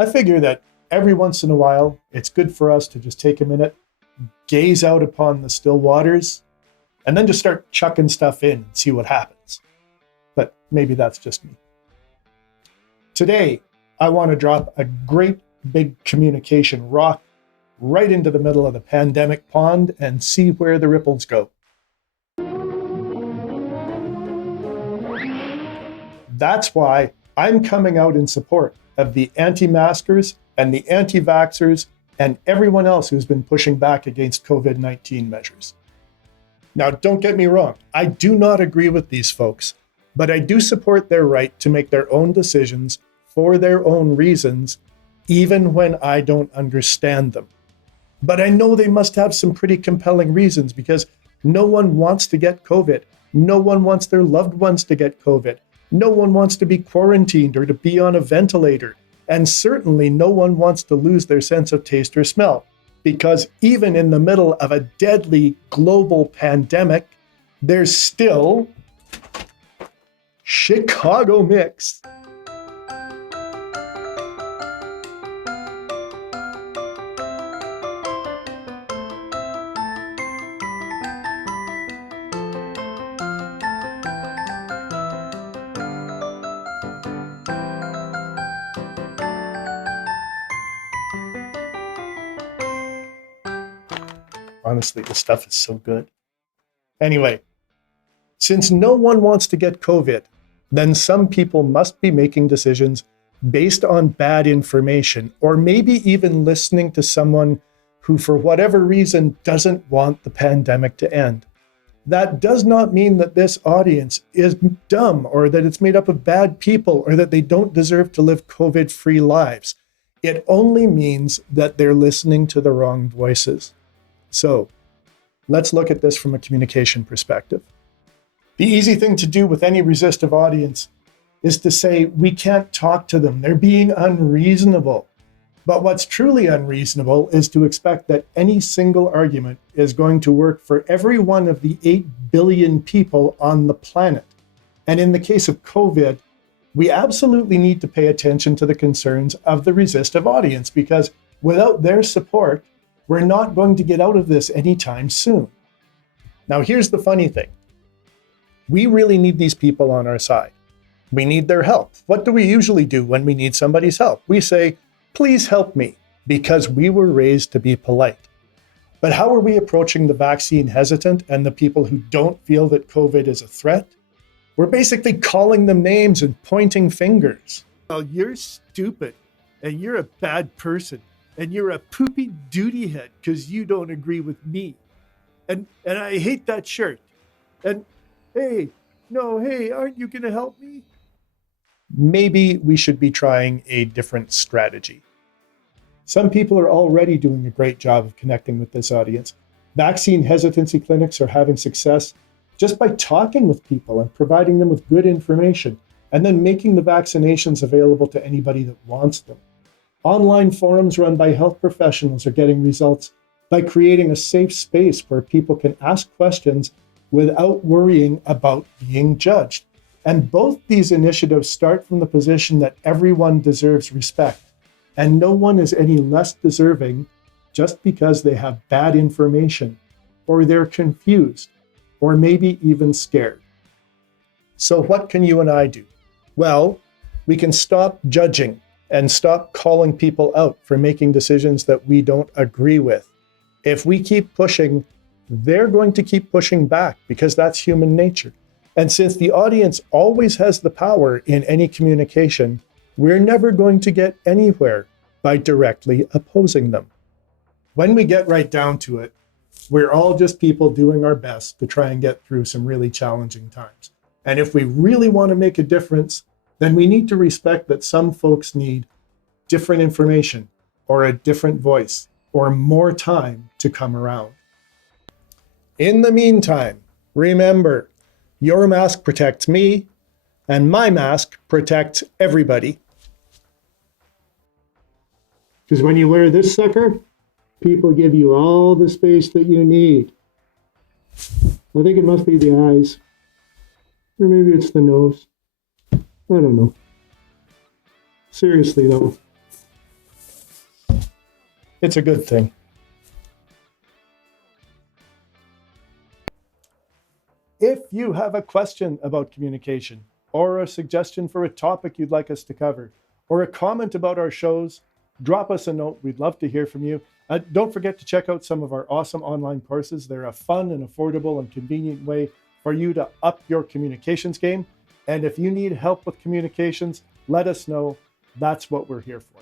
I figure that every once in a while, it's good for us to just take a minute, gaze out upon the still waters, and then just start chucking stuff in and see what happens. But maybe that's just me. Today, I want to drop a great big communication rock right into the middle of the pandemic pond and see where the ripples go. That's why I'm coming out in support of the anti-maskers and the anti-vaxxers and everyone else who's been pushing back against COVID-19 measures. Now, don't get me wrong, I do not agree with these folks, but I do support their right to make their own decisions for their own reasons, even when I don't understand them. But I know they must have some pretty compelling reasons because no one wants to get COVID. No one wants their loved ones to get COVID. No one wants to be quarantined or to be on a ventilator. And certainly no one wants to lose their sense of taste or smell. Because even in the middle of a deadly global pandemic, there's still Chicago Mix. Honestly, this stuff is so good. Anyway, since no one wants to get COVID, then some people must be making decisions based on bad information, or maybe even listening to someone who, for whatever reason, doesn't want the pandemic to end. That does not mean that this audience is dumb, or that it's made up of bad people, or that they don't deserve to live COVID-free lives. It only means that they're listening to the wrong voices. So let's look at this from a communication perspective. The easy thing to do with any resistive audience is to say, we can't talk to them. They're being unreasonable. But what's truly unreasonable is to expect that any single argument is going to work for every one of the 8 billion people on the planet. And in the case of COVID, we absolutely need to pay attention to the concerns of the resistive audience, because without their support, we're not going to get out of this anytime soon. Now, here's the funny thing. We really need these people on our side. We need their help. What do we usually do when we need somebody's help? We say, please help me, because we were raised to be polite. But how are we approaching the vaccine hesitant and the people who don't feel that COVID is a threat? We're basically calling them names and pointing fingers. Well, you're stupid, and you're a bad person. And you're a poopy duty head because you don't agree with me. And I hate that shirt. And hey, aren't you going to help me? Maybe we should be trying a different strategy. Some people are already doing a great job of connecting with this audience. Vaccine hesitancy clinics are having success just by talking with people and providing them with good information, and then making the vaccinations available to anybody that wants them. Online forums run by health professionals are getting results by creating a safe space where people can ask questions without worrying about being judged. And both these initiatives start from the position that everyone deserves respect, and no one is any less deserving just because they have bad information, or they're confused, or maybe even scared. So what can you and I do? Well, we can stop judging and stop calling people out for making decisions that we don't agree with. If we keep pushing, they're going to keep pushing back, because that's human nature. And since the audience always has the power in any communication, we're never going to get anywhere by directly opposing them. When we get right down to it, we're all just people doing our best to try and get through some really challenging times. And if we really want to make a difference, then we need to respect that some folks need different information, or a different voice, or more time to come around. In the meantime, remember, your mask protects me, and my mask protects everybody. Because when you wear this sucker, people give you all the space that you need. I think it must be the eyes, or maybe it's the nose. I don't know. Seriously though, It's a good thing. If you have a question about communication, or a suggestion for a topic you'd like us to cover, or a comment about our shows, drop us a note. We'd love to hear from you. Don't forget to check out some of our awesome online courses. They're a fun and affordable and convenient way for you to up your communications game. And if you need help with communications, let us know. That's what we're here for.